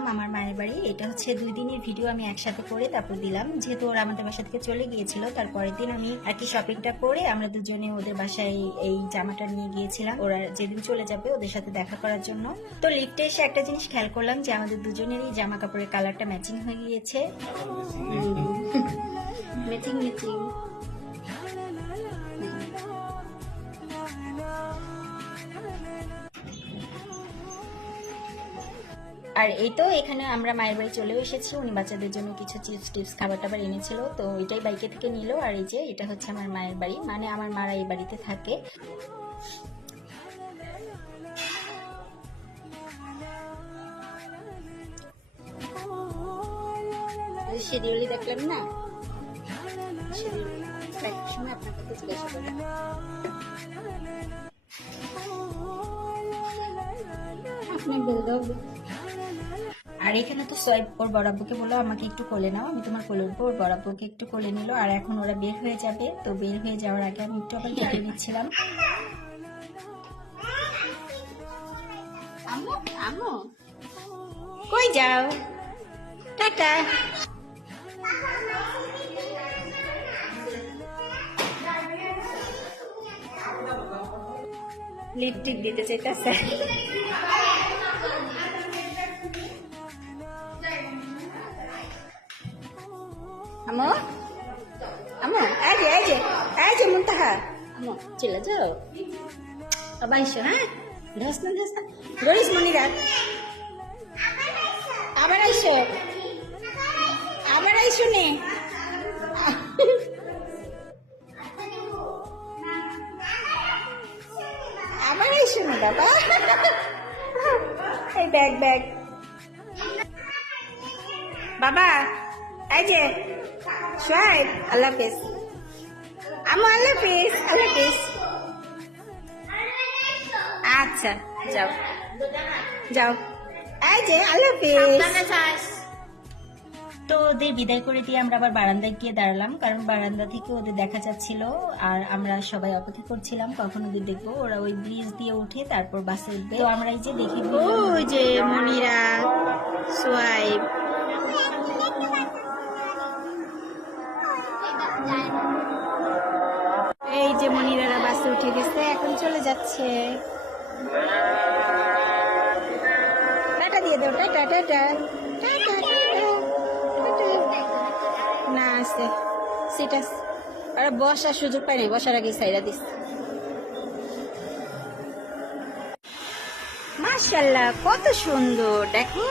আসলাম আমার মায়ের বাড়ি। এটা হচ্ছে 2 দিনের ভিডিও আমি একসাথে করে তারপর দিলাম, যেহেতু ওরা আমাদের বাসা থেকে চলে গিয়েছিল। তারপরের দিন আমি আর কি শপিংটা করে আমরা দুজনে ওদের বাসায় এই জামাটা নিয়ে গিয়েছিলাম, ওরা যেদিন চলে যাবে ওদের সাথে দেখা করার জন্য। তো লিফটে এসে একটা জিনিস খেয়াল করলাম যে আমাদের দুজনেরই জামা কাপড়ের কালারটা ম্যাচিং হয়ে গিয়েছে। Matching matching. আর এই তো এখানে আমরা মায়ের বাড়ি চলেও এসেছি। উনি বাচ্চাদের জন্য কিছু চিপস টিপস খাবার টাবার এনেছিল, তো ওইটাই বাইকে থেকে নিল। আর এই যে এটা হচ্ছে আমার মায়ের বাড়ি, মানে আমার মারা এই বাড়িতে থাকে। শিডিউলি দেখলাম না, সময় আপনার কাছে জিজ্ঞাসা করলাম। আপনি বলতে হবে। আর এখানে তো সোয়েব ওর বড়াব্বুকে বললো আমাকে একটু কোলে নাও, আমি তোমার কোলে উঠবো। ওর বড়াব্বুকে একটু কোলে নিল। আর এখন ওরা বের হয়ে যাবে, তো বের হয়ে যাওয়ার আগে আমি একটু আবার কেটে নিচ্ছিলাম। আম্মু আম্মু কই যাও? টাটা। লিপস্টিক দিতে চাইতেছে। আমো আমো এই যে মুনতাহা, আমো চলে যাও আবার এসো। হ্যাঁ ধস না গরিস মনিরা, আবার আইসো নে। আবার আইসো নে বাবা। এই ব্যাগ বাবা। এই যে সোহাইব, আল্লাহ হাফেজ। আমু আল্লাহ হাফেজ। আচ্ছা যাও। এই যে আল্লাহ হাফেজ। তো ওদের বিদায় করে দিয়ে আমরা আবার বারান্দায় গিয়ে দাঁড়ালাম, কারণ বারান্দা থেকে ওদের দেখা যাচ্ছিল। আর আমরা সবাই অপেক্ষা করছিলাম কখন ওদের দেখবো। ওরা ওই ব্রিজ দিয়ে উঠে তারপর বাসে উঠবে। তো আমরা এই যে দেখি ওই যে মনিরা, সোহাইব, এই যে মনিরারা বাসে উঠে গেছে, এখন চলে যাচ্ছে। টাটা দিয়ে দাও, টাটা না আছে সিট আছে। আর বসার সুযোগ পাই নাই, বসার আগে সাইরা দিস। মাশাআল্লাহ কত সুন্দর দেখো।